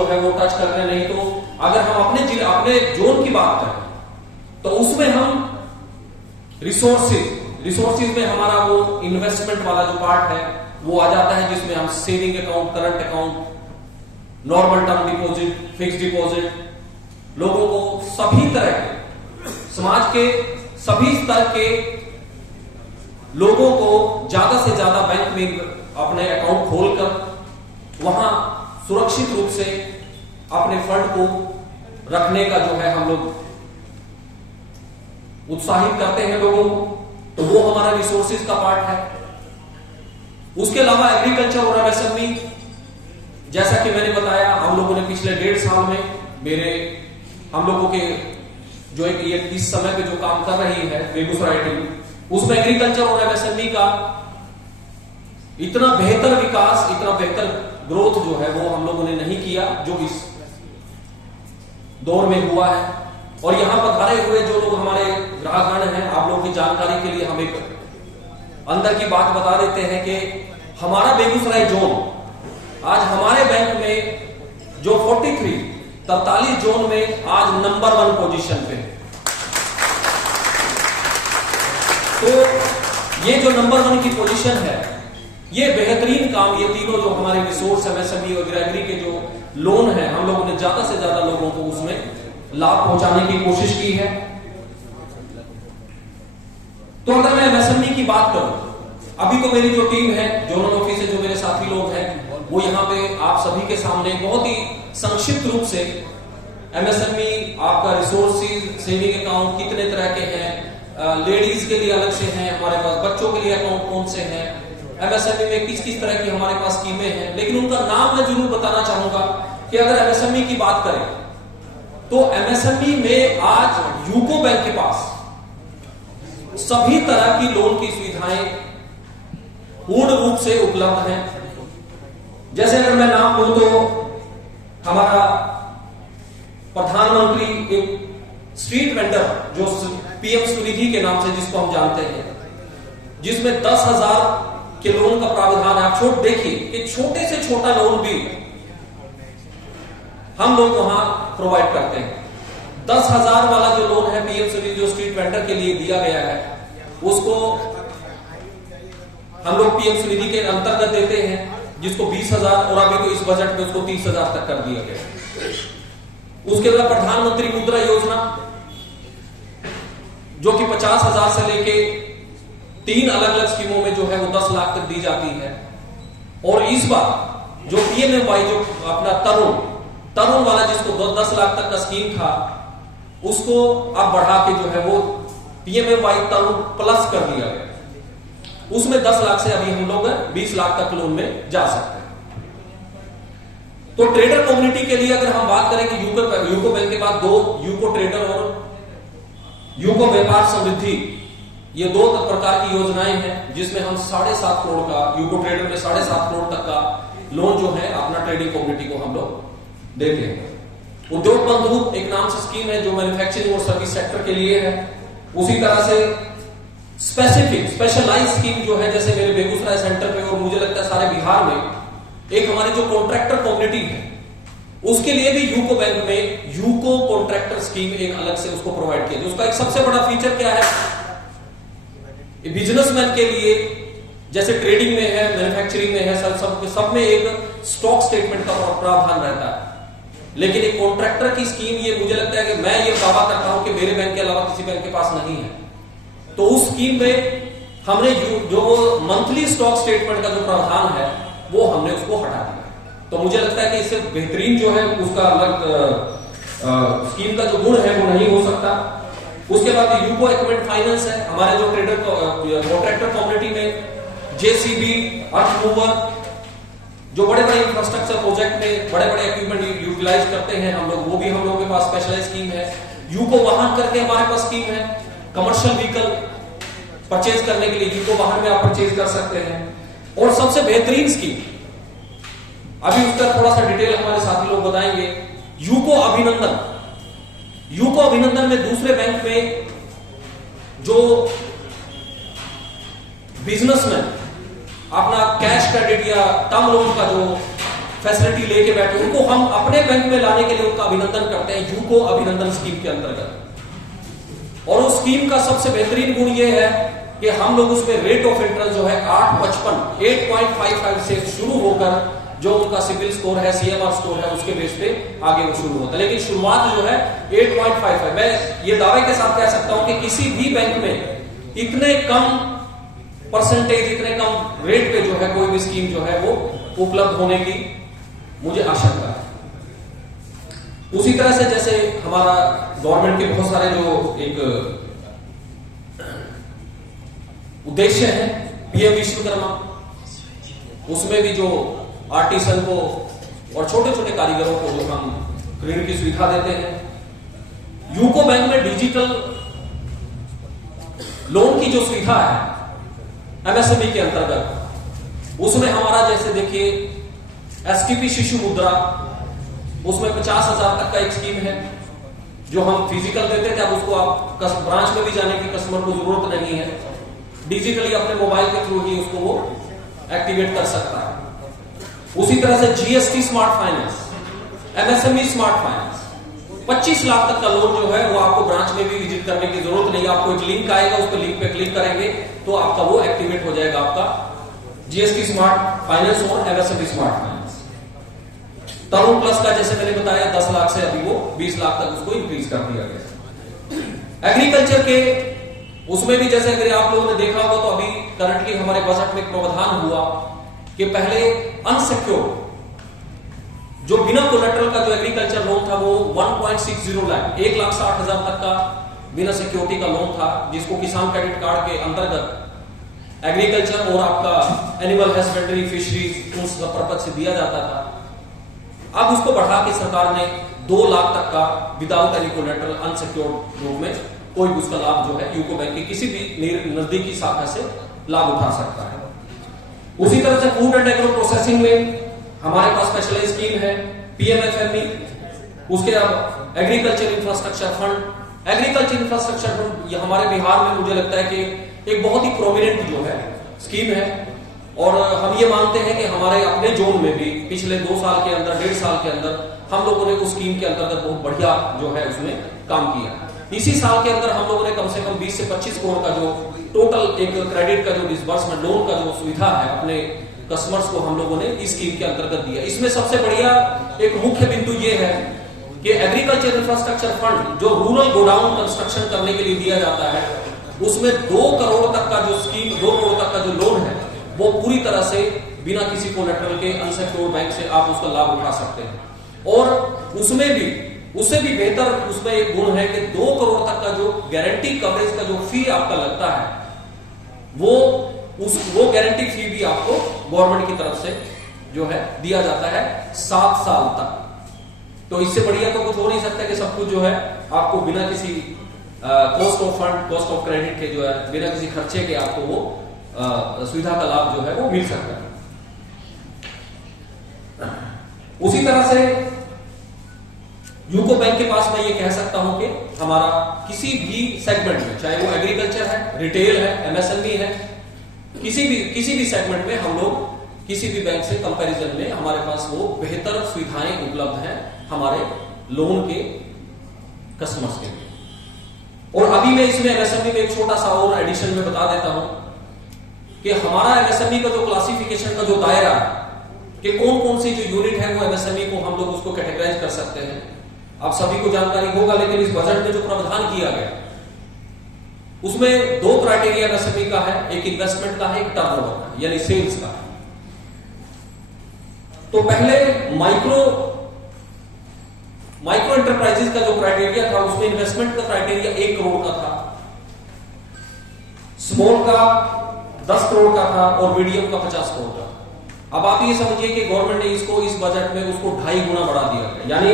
जो है वो टच करते नहीं। तो अगर हम अपने जोन की बात करें तो उसमें हम रिसोर्सेज में हमारा वो इन्वेस्टमेंट वाला जो पार्ट है वो आ जाता है, जिसमें हम saving account, current account, normal term deposit, fix deposit, लोगों को सभी तरह के समाज के सभी स्तर के लोगों को ज्यादा से ज्यादा बैंक में अपने अकाउंट खोलकर वहां सुरक्षित रूप से अपने फंड को रखने का जो है हम लोग उत्साहित करते हैं लोगों को। तो वो हमारा रिसोर्सेज का पार्ट है। उसके अलावा एग्रीकल्चर और एमएसएमई, जैसा कि मैंने बताया, हम लोगों ने पिछले 1.5 साल में हम लोगों के जो एक ये इस समय पे जो काम कर रही है बेगूसराय टीम, उसमें एग्रीकल्चर और एमएसएमई का इतना बेहतर विकास, इतना बेहतर ग्रोथ जो है वो हम लोगों ने नहीं किया जो इस दौर में हुआ है। और यहां पधारे हुए जो लोग हमारे ग्राहकगण हैं, आप लोगों की जानकारी के लिए हम एक अंदर की बात बता देते हैं कि हमारा बेगूसराय जोन आज हमारे बैंक में जो 43 जोन में आज नंबर 1 पोजीशन पे है। तो ये जो नंबर 1 की पोजीशन है, ये बेहतरीन काम, ये तीनों जो हमारे रिसोर्स, एमएसएमई और एग्री के जो लोन है, हम लोगों ने ज्यादा से ज्यादा लोगों को उसमें लाभ पहुंचाने की कोशिश की है। तो अगर मैं एमएसएमई की बात करूं, अभी तो मेरी जो टीम है, जोनल ऑफिस से जो मेरे साथी लोग हैं, वो यहां पे आप सभी के सामने बहुत ही संक्षिप्त रूप से एमएसएमई, आपका रिसोर्सेज, सेविंग अकाउंट कितने तरह के हैं, लेडीज के लिए अलग से हैं हमारे पास, बच्चों के लिए अकाउंट कौन से हैं, एमएसएमई में किस किस तरह की हमारे पास स्कीमें हैं, लेकिन उनका नाम मैं जरूर बताना चाहूंगा कि अगर एमएसएमई की बात करें तो एमएसएमई में आज यूको बैंक के पास सभी तरह की लोन की सुविधाएं पूर्ण रूप से उपलब्ध हैं। जैसे अगर मैं नाम लूं तो हमारा प्रधानमंत्री एक स्ट्रीट वेंडर जो पीएम स्वनिधि के नाम से जिसको हम जानते हैं, जिसमें 10,000 के लोन का प्रावधान है। आप देखिए कि छोटे से छोटा लोन भी हम लोग वहां प्रोवाइड करते हैं। 10,000 वाला जो लोन है पीएम स्वनिधि जो स्ट्रीट वेंडर के लिए दिया गया है, उसको हम लोग पीएम स्वनिधि के अंतर्गत देते हैं, जिसको 20,000 और अभी तो इस बजट में उसको 30,000 तक कर दिया गया। उसके बाद प्रधानमंत्री मुद्रा योजना जो कि 50,000 से लेके 3 अलग अलग स्कीमों में जो है वो 10 लाख तक दी जाती है। और इस बार जो पीएमएवाई जो अपना तरुण वाला जिसको 10 लाख तक का स्कीम था, उसको अब बढ़ा के जो है वो पीएमएवाई तरुण प्लस कर दिया गया। उसमें 10 लाख से अभी हम लोग 20 लाख तक लोन में जा सकते हैं। तो ट्रेडर कम्युनिटी के लिए अगर हम बात करें कि यूको बैंक के बाद 2 यूको ट्रेडर और यूको व्यापार समृद्धि, ये 2 प्रकार की योजनाएं हैं, जिसमें हम 7.5 करोड़ का, यूको ट्रेडर में 7.5 करोड़ तक का लोन जो है अपना ट्रेडिंग कम्युनिटी को हम लोग देते हैं। उद्योग बंधु एक नाम से स्कीम है जो मैन्युफैक्चरिंग और सर्विस सेक्टर के लिए है। उसी तरह से स्पेशलाइज स्कीम जो है, जैसे मेरे बेगूसराय सेंटर पे और मुझे लगता है सारे बिहार में एक हमारी जो कॉन्ट्रैक्टर कम्युनिटी है, उसके लिए भी यूको बैंक में यूको कॉन्ट्रैक्टर स्कीम एक अलग से उसको प्रोवाइड किया। उसका एक सबसे बड़ा फीचर क्या है, बिजनेसमैन के लिए, जैसे ट्रेडिंग में है, मैन्युफैक्चरिंग में है, सब में एक स्टॉक स्टेटमेंट का प्रावधान रहता है। लेकिन एक कॉन्ट्रैक्टर की स्कीम, ये मुझे लगता है कि मैं ये दावा करता हूं कि मेरे बैंक के अलावा किसी बैंक के पास नहीं है। तो उस स्कीम में हमने जो मंथली स्टॉक स्टेटमेंट का जो प्रावधान है वो हमने उसको हटा दिया। तो मुझे लगता है कि इससे बेहतरीन जो है उसका अलग स्कीम का जो गुण है वो नहीं हो सकता। उसके बाद यूको इक्विपमेंट फाइनेंस है, हमारे जो ट्रेडर कॉन्ट्रैक्टर कम्युनिटी में जेसीबी, अर्थ मूवर, जो बड़े बड़े इंफ्रास्ट्रक्चर प्रोजेक्ट में बड़े बड़े इक्विपमेंट यूटिलाइज करते हैं हम लोग, वो भी हम लोगों के पास स्पेशलाइज स्कीम है। यूको वाहन करके हमारे पास स्कीम है, कमर्शियल व्हीकल परचेज करने के लिए यूको वाहन में आप परचेज कर सकते हैं। और सबसे बेहतरीन स्कीम, अभी उसका थोड़ा सा डिटेल हमारे साथी लोग बताएंगे, यूको अभिनंदन। यूको अभिनंदन में दूसरे बैंक में जो बिजनेसमैन अपना कैश क्रेडिट या टर्म लोन का जो फैसिलिटी लेके बैठे, उनको हम अपने बैंक में लाने के लिए उनका अभिनंदन करते हैं यूको अभिनंदन स्कीम के अंतर्गत। और उस स्कीम का सबसे बेहतरीन गुण यह है कि हम लोग उसमें रेट ऑफ इंटरेस्ट जो है 8.55 से शुरू होकर जो उनका सिबिल स्कोर है, सीएमआर स्कोर है, उसके बेस पे आगे वो शुरू होता है। लेकिन शुरुआत जो है 8.5 है। मैं ये दावे के साथ कह सकता हूं कि किसी भी बैंक में इतने कम परसेंटेज, इतने कम रेट पे जो है कोई भी स्कीम जो है वो उपलब्ध होने की मुझे आशंका है। उसी तरह से जैसे हमारा गवर्नमेंट के बहुत सारे जो एक उद्देश्य है, पीएम विश्वकर्मा, उसमें भी जो आर्टिसन को और छोटे छोटे कारीगरों को जो हम ऋण की सुविधा देते हैं। यूको बैंक में डिजिटल लोन की जो सुविधा है एमएसएमई के अंतर्गत, उसमें हमारा जैसे देखिए एसटीपी शिशु मुद्रा, उसमें 50,000 तक का एक स्कीम है जो हम फिजिकल देते थे, अब उसको आप ब्रांच में भी जाने की कस्टमर को जरूरत नहीं है, डिजिटली अपने मोबाइल के थ्रू ही उसको वो एक्टिवेट कर सकता है। उसी तरह से GST smart finance, MSME smart finance, 25 lakh तक का लोन जो है वो आपको ब्रांच में भी विजिट करने की जरूरत नहीं है। आपको एक लिंक आएगा, उस पर लिंक पे क्लिक करेंगे तो आपका वो एक्टिवेट हो जाएगा, आपका जीएसटी स्मार्ट फाइनेंस और एमएसएमई स्मार्ट फाइनेंस। तरुण प्लस का जैसे मैंने बताया 10 लाख से अभी वो 20 लाख तक उसको इंक्रीज कर दिया गया। एग्रीकल्चर के उसमें भी जैसे अगर आप लोगों ने देखा होगा तो अभी करंटली हमारे बजट में प्रावधान हुआ कि पहले अनसिक्योर जो बिना कोलेटरल का जो एग्रीकल्चर लोन था वो 1.60 लाख, 1,60,000 तक का बिना सिक्योरिटी का लोन था, जिसको किसान क्रेडिट कार्ड के अंतर्गत एग्रीकल्चर और आपका एनिमल हस्बेंड्री, फिशरीज, उन सब पर्पज से दिया जाता था। अब उसको बढ़ा के सरकार ने 2 लाख तक का विदाउट एनी कोलेटरल अनसिक्योर्ड रूप में कोई भी उसका लाभ जो है यूको बैंक की किसी भी नजदीकी शाखा से लाभ उठा सकता है। उसी तरह से फूड एंड एग्रो प्रोसेसिंग में हमारे पास स्पेशलाइज स्कीम है पीएमएफएमई, उसके अब agriculture infrastructure fund. Agriculture infrastructure fund ये हमारे बिहार में मुझे लगता है कि एक बहुत ही प्रोमिनेंट जो है स्कीम है, और हम ये मानते हैं कि हमारे अपने जोन में भी पिछले 2 साल के अंदर, 1.5 साल के अंदर हम लोगों ने उस स्कीम के अंतर्गत बहुत बढ़िया जो है उसमें काम किया। इसी साल के अंदर हम लोगों ने कम से कम 20 से 25 करोड़ का जो टोटल एक क्रेडिट का जो डिसबर्समेंट लोन का जो सुविधा है अपने कस्टमर्स को हम लोगों ने इस स्कीम के अंतर्गत दिया। इसमें सबसे बढ़िया एक मुख्य बिंदु ये है कि एग्रीकल्चर इंफ्रास्ट्रक्चर फंड जो रूरल गोडाउन कंस्ट्रक्शन करने के लिए दिया जाता है, उसमें 2 करोड़ तक का जो स्कीम, 2 करोड़ तक का जो लोन है वो पूरी तरह से बिना किसी कोलेटरल के अनसिक्योर्ड बैंक से आप उसका लाभ उठा सकते हैं। और उसमें भी उससे भी बेहतर उसमें एक गुण है कि 2 करोड़ तक का जो गारंटी कवरेज का जो फी आपका लगता है वो गारंटी फी भी आपको गवर्नमेंट की तरफ से जो है दिया जाता है 7 साल तक। तो इससे बढ़िया तो कुछ हो नहीं सकता कि सब कुछ जो है आपको बिना किसी cost of fund, cost of credit के जो है बिना किसी खर्चे के आपको वो सुविधा का लाभ जो है वो मिल सकता है। उसी तरह से यूको बैंक के पास मैं ये कह सकता हूं कि हमारा किसी भी सेगमेंट में, चाहे वो एग्रीकल्चर है, रिटेल है, एमएसएमई है, किसी भी सेगमेंट में हम लोग किसी भी बैंक से कंपैरिजन में हमारे पास वो बेहतर सुविधाएं उपलब्ध हैं हमारे लोन के कस्टमर्स के लिए। और अभी मैं इसमें एमएसएमई में एक छोटा सा और एडिशन में बता देता हूं कि हमारा एमएसएमई का जो क्लासिफिकेशन का जो दायरा है कि कौन कौन सी जो यूनिट है वो एमएसएमई को हम लोग उसको कैटेगराइज कर सकते हैं, आप सभी को जानकारी होगा। लेकिन इस बजट में जो प्रावधान किया गया उसमें 2 क्राइटेरिया एमएसएमई का है, एक इन्वेस्टमेंट का है, एक टर्नओवर का यानी सेल्स का है। तो पहले माइक्रो एंटरप्राइजेस का जो क्राइटेरिया था उसमें इन्वेस्टमेंट का क्राइटेरिया 1 करोड़ का था, स्मॉल का 10 करोड़ का था और मीडियम का 50 करोड़ का। अब आप ये समझिए कि गवर्नमेंट ने इसको इस बजट में उसको 2.5 गुना बढ़ा दिया गया, यानी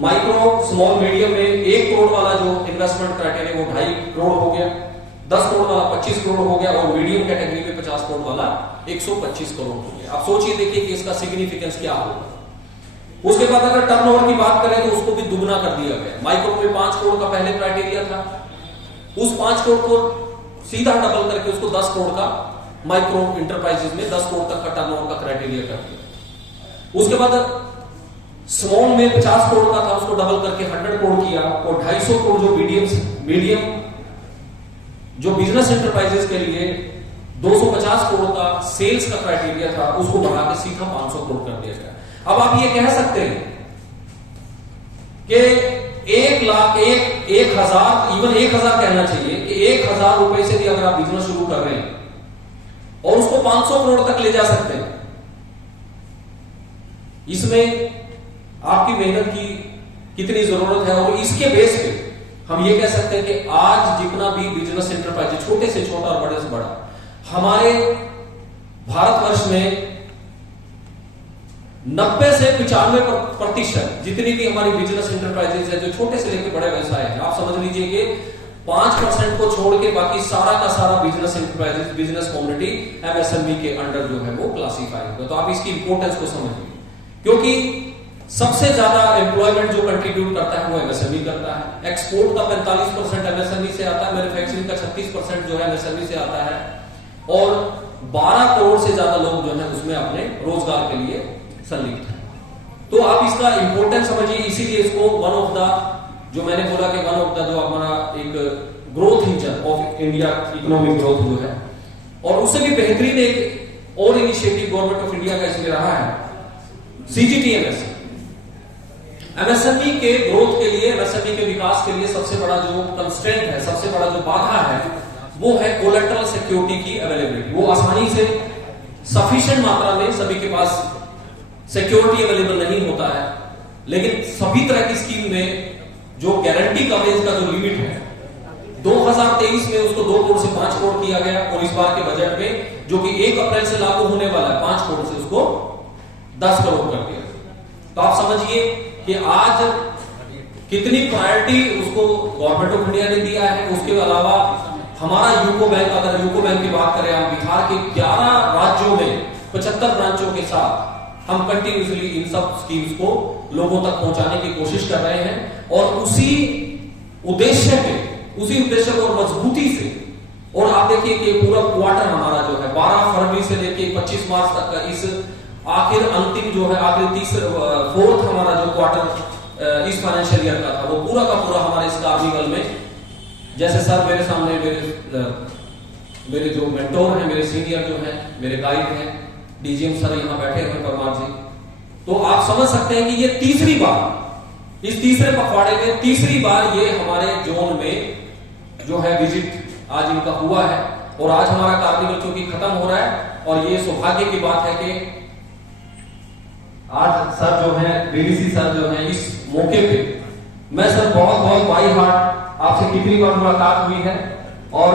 माइक्रो, स्मॉल, मीडियम में 1 करोड़ वाला जो इन्वेस्टमेंट क्राइटेरिया वो 2.5 करोड़ हो गया, 10 करोड़ वाला 25 करोड़ हो गया और मीडियम कैटेगरी में 50 करोड़ वाला 125 करोड़ हो गया। आप सोचिए देखिए कि इसका सिग्निफिकेंस क्या होगा। उसके बाद अगर टर्नओवर की बात करें तो उसको भी दुगना कर दिया गया। माइक्रो में 5 करोड़ का पहले क्राइटेरिया था, उस 5 करोड़ को सीधा डबल करके उसको 10 करोड़ का माइक्रो इंटरप्राइजेस में 10 करोड़ तक का टर्नओवर का क्राइटेरिया कर दिया। उसके बाद स्मॉल में 50 करोड़ का था, उसको डबल करके 100 करोड़ किया, और 250 करोड़ जो मीडियम जो बिजनेस एंटरप्राइजेस के लिए 250 करोड़ का सेल्स का क्राइटेरिया था, उसको बढ़ा के सीधा 500 करोड़ कर दिया गया। अब आप ये कह सकते हैं कि 1 लाख 1,000 इवन 1,000 कहना चाहिए कि 1,000 रुपए से भी अगर आप बिजनेस शुरू कर रहे हैं और उसको 500 करोड़ तक ले जा सकते हैं, इसमें आपकी मेहनत की कितनी जरूरत है। और इसके बेस पे हम ये कह सकते हैं कि आज जितना भी बिजनेस एंटरप्राइज छोटे से छोटा और बड़े से बड़ा हमारे भारतवर्ष में 90 से 95% जितनी भी हमारी बिजनेस एंटरप्राइजेस है, जो छोटे से लेकर बड़े व्यवसाय है, आप समझ लीजिए कि 5% को छोड़ के बाकी सारा का सारा business enterprises, business community MSME के अंडर जो है वो क्लासीफाई होगा। तो आप इसकी इंपॉर्टेंस को समझिए, क्योंकि सबसे ज्यादा एम्प्लॉयमेंट जो कंट्रीब्यूट करता है वो एमएसएमई करता है। एक्सपोर्ट का 45% एमएसएमई से आता है, मैन्युफैक्चरिंग का 36% जो है एमएसएमई से आता है, और 12 करोड़ से ज्यादा लोग जो है उसमें अपने रोजगार के लिए संलिप्त है। तो आप इसका इंपॉर्टेंस समझिए। इसीलिए इसको वन ऑफ द, जो मैंने बोला कि वन ऑफ द जो हमारा एक growth engine of India economic growth जो है, और उससे भी बेहतरीन एक और इनिशिएटिव गवर्नमेंट ऑफ इंडिया का इसमें रहा है, सीजीटीएमएस। एमएसएमई के ग्रोथ के लिए, एमएसएमई के विकास के लिए सबसे बड़ा जो कंस्ट्रेंट है, सबसे बड़ा जो बाधा है, वो है कोलेटरल सिक्योरिटी की अवेलेबिलिटी। वो आसानी से सफिशिएंट मात्रा में सभी के पास सिक्योरिटी अवेलेबल नहीं होता है। लेकिन सभी तरह की स्कीम में जो गारंटी कवरेज का जो लिमिट है 2023 में उसको 2 करोड़ से 5 करोड़ किया गया, और इस बार के बजट में जो कि 1 अप्रैल से लागू होने वाला है 5 करोड़ से उसको 10 करोड़ कर दिया। तो आप समझिए कि आज कितनी प्रायोरिटी उसको गवर्नमेंट ऑफ इंडिया ने दिया है। उसके अलावा हमारा यूको बैंक, अगर यूको बैंक की बात करें, हम बिहार के 11 राज्यों में 75 ब्रांचों के साथ हम कंटिन्यूसली इन सब स्कीम्स को लोगों तक पहुंचाने की कोशिश कर रहे हैं, और उसी उद्देश्य को मजबूती से। और आप देखिए कि पूरा क्वार्टर हमारा जो है 12 फरवरी से लेकर 25 मार्च तक का इस आखिर अंतिम जो है आखिर फोर्थ हमारा जो क्वार्टर इस फाइनेंशियल ईयर का था, वो पूरा का पूरा हमारे इस कार्निवल में, जैसे सर मेरे सामने मेरे जो मेंटोर हैं, मेरे सीनियर जो हैं, मेरे गाइड हैं, डीजीएम सर यहाँ बैठे हुए परमार जी, तो आप समझ सकते हैं कि ये तीसरी बार, इस तीसरे पखवाड़े में तीसरी बार ये हमारे जोन में जो है विजिट आज इनका हुआ है। और आज हमारा कार्निवल चूंकि खत्म हो रहा है, और ये सौभाग्य की बात है कि आज सर जो है, बीडीसी सर जो है, इस मौके पे मैं सर बहुत बाई हार्ट आपसे कितनी बार मुलाकात हुई है, और